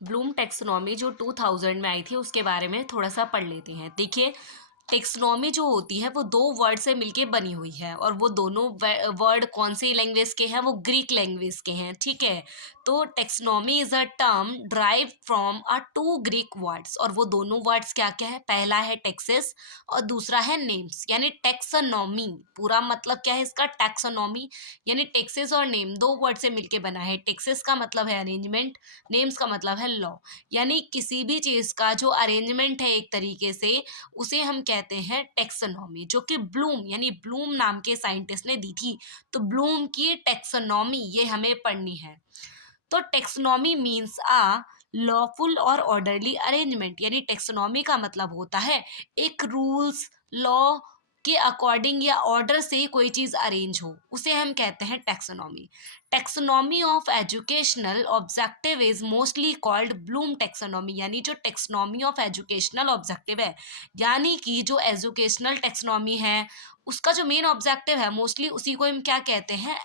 Bloom taxonomy जो 2000 में आई थी उसके बारे में थोड़ा सा पढ़ लेते हैं। देखिए, टेक्सोनॉमी जो होती है वो दो वर्ड से मिलके बनी हुई है और वो दोनों वर्ड कौन सी लैंग्वेज के हैं, वो ग्रीक लैंग्वेज के हैं। ठीक है, तो taxonomy is a term drive from a two Greek words, और वो दोनों वर्ड्स क्या क्या है, पहला है टेक्सेस और दूसरा है नेम्स। यानी टेक्सोनॉमी पूरा मतलब क्या है इसका, टैक्सोनॉमी यानी टेक्सेस और नेम दो वर्ड से मिलके बना है। टेक्सेस का मतलब है अरेंजमेंट, नेम्स का मतलब है लॉ। यानी किसी भी चीज का जो अरेंजमेंट है एक तरीके से, उसे हम कहते हैं टेक्सोनॉमी, जो कि ब्लूम यानी ब्लूम नाम के साइंटिस्ट ने दी थी। तो ब्लूम की टेक्सोनॉमी ये हमें पढ़नी है। तो टेक्सोनॉमी मीन्स आ लॉफुल और ऑर्डरली अरेंजमेंट, यानी टेक्सोनॉमी का मतलब होता है एक रूल्स लॉ के अकॉर्डिंग या ऑर्डर से कोई चीज अरेंज हो, उसे हम कहते हैं taxonomy. Taxonomy of educational objective is mostly called Bloom taxonomy, यानी जो टेक्सोनॉमी ऑफ एजुकेशनल ऑब्जेक्टिव है, यानी कि जो एजुकेशनल टेक्सोनॉमी है उसका जो मेन ऑब्जेक्टिव है मोस्टली उसी को हम क्या कहते हैं,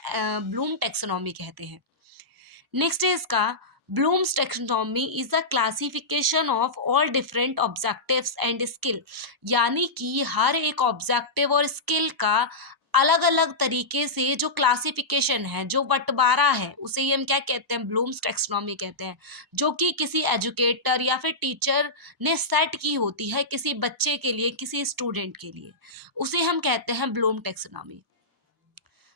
ब्लूम टेक्सोनॉमी कहते हैं। नेक्स्ट है इसका, blooms taxonomy is a classification of all different objectives and skill, यानी कि हर एक ऑब्जेक्टिव और स्किल का अलग अलग तरीके से जो क्लासिफिकेशन है, जो बंटवारा है, उसे ही हम क्या कहते हैं, ब्लूम्स टेक्सोनॉमी कहते हैं। जो कि किसी एजुकेटर या फिर टीचर ने सेट की होती है किसी बच्चे के लिए, किसी स्टूडेंट के लिए, उसे हम कहते हैं Bloom taxonomy.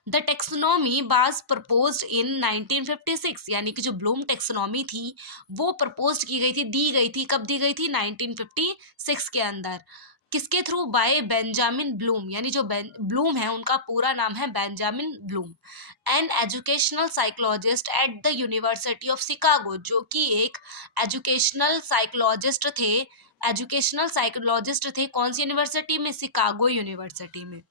The taxonomy was proposed इन 1956, यानी कि जो ब्लूम टेक्सोनॉमी थी वो प्रपोज की गई थी, दी गई थी, कब दी गई थी, 1956 के अंदर। किसके थ्रू, बाय बेंजामिन ब्लूम, यानी जो ब्लूम है उनका पूरा नाम है Benjamin Bloom, an educational psychologist at the University of Chicago, जो कि एक एजुकेशनल साइकोलॉजिस्ट थे। एजुकेशनल साइकोलॉजिस्ट थे कौन सी यूनिवर्सिटी में, शिकागो यूनिवर्सिटी में।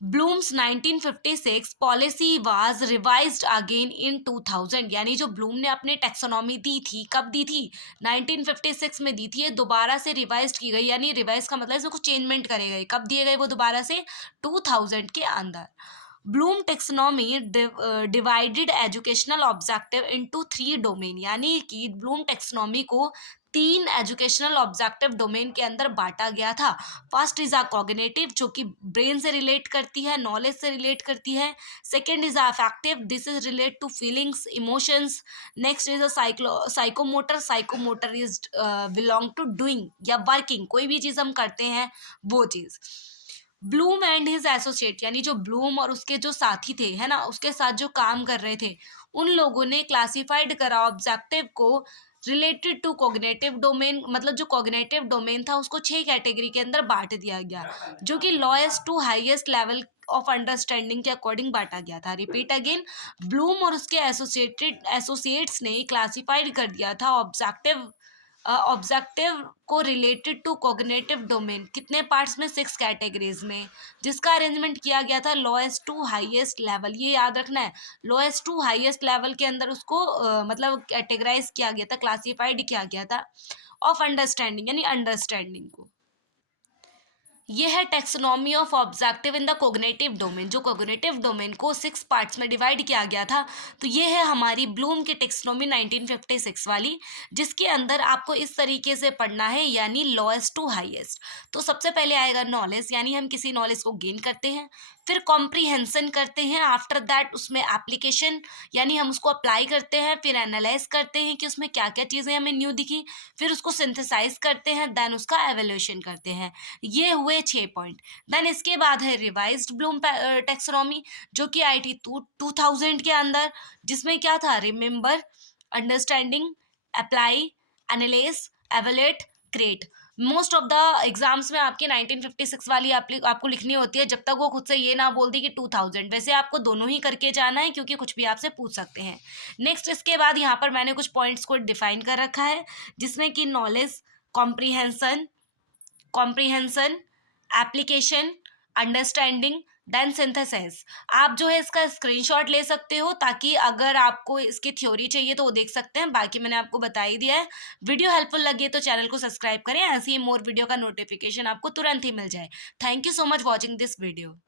Bloom's 1956 policy was revised again in 2000, यानी जो ब्लूम ने अपने टेक्सोनॉमी दी थी, कब दी थी, 1956 में दी थी, ये दोबारा से रिवाइज्ड की गई, यानी रिवाइज का मतलब इसमें कुछ चेंजमेंट करे गए, कब दिए गए वो दोबारा से, 2000 के अंदर। Bloom taxonomy divided educational objective into 3 domain, यानी कि ब्लूम टेक्सोनॉमी को 3 एजुकेशनल ऑब्जेक्टिव डोमेन के अंदर बांटा गया था। फर्स्ट इज अ कॉग्निटिव, जो कि ब्रेन से रिलेट करती है, नॉलेज से रिलेट करती है। Second is a affective, this is relate to feelings emotions. Next is a psychomotor, psychomotor is belong to doing या वर्किंग, कोई भी चीज हम करते हैं वो चीज। ब्लूम एंड हिज एसोसिएट, यानी जो ब्लूम और उसके जो साथी थे, है ना, उसके साथ जो काम कर रहे थे, उन लोगों ने क्लासिफाइड करा ऑब्जेक्टिव को रिलेटेड टू कॉग्निटिव डोमेन, मतलब जो कॉग्निटिव डोमेन था उसको 6 कैटेगरी के अंदर बांट दिया गया, जो कि lowest to highest level of understanding के अकॉर्डिंग बांटा गया था। रिपीट अगेन, ब्लूम और उसके एसोसिएट्स ने क्लासिफाइड कर दिया था ऑब्जेक्टिव ऑब्जेक्टिव को रिलेटेड टू कॉग्निटिव डोमेन कितने पार्ट्स में, 6 कैटेगरीज में, जिसका अरेंजमेंट किया गया था लोएस्ट टू हाईएस्ट लेवल। ये याद रखना है, लोएस्ट टू हाईएस्ट लेवल के अंदर उसको मतलब कैटेगराइज किया गया था, क्लासिफाइड किया गया था ऑफ अंडरस्टैंडिंग, यानी अंडरस्टैंडिंग को। ये है taxonomy of objective in the cognitive domain, जो कोग्निटिव डोमेन को 6 पार्ट्स में डिवाइड किया गया था। तो ये है हमारी ब्लूम की टेक्सोनॉमी 1956 वाली, जिसके अंदर आपको इस तरीके से पढ़ना है, यानी लोएस्ट टू हाईएस्ट। तो सबसे पहले आएगा नॉलेज, यानी हम किसी नॉलेज को गेन करते हैं, फिर कॉम्प्रीहेंशन करते हैं, आफ्टर दैट उसमें एप्लीकेशन, यानी हम उसको अप्लाई करते हैं, फिर एनालाइज करते हैं कि उसमें क्या क्या चीज़ें हमें न्यू दिखी, फिर उसको सिंथेसाइज करते हैं, देन उसका एवेल्यूशन करते हैं। ये हुए 6 पॉइंट। देन इसके बाद है रिवाइज्ड ब्लूम टेक्सोनॉमी, जो कि आई थी 2000 के अंदर, जिसमें क्या था, remember, understanding, apply, analyse, evaluate, create. Most of the exams में आपके 1956 वाली आपको लिखनी होती है, जब तक वो खुद से ये ना बोल दी कि 2000। वैसे आपको दोनों ही करके जाना है, क्योंकि कुछ भी आपसे पूछ सकते हैं। नेक्स्ट इसके बाद यहाँ पर मैंने कुछ पॉइंट्स को डिफाइन कर रखा है, जिसमें कि knowledge, comprehension, application, understanding, then synthesis. आप जो है इसका स्क्रीनशॉट ले सकते हो, ताकि अगर आपको इसकी थ्योरी चाहिए तो वो देख सकते हैं, बाकी मैंने आपको बता ही दिया है। वीडियो हेल्पफुल लगी तो चैनल को सब्सक्राइब करें, ऐसे ही मोर वीडियो का नोटिफिकेशन आपको तुरंत ही मिल जाए। Thank you so much watching this video.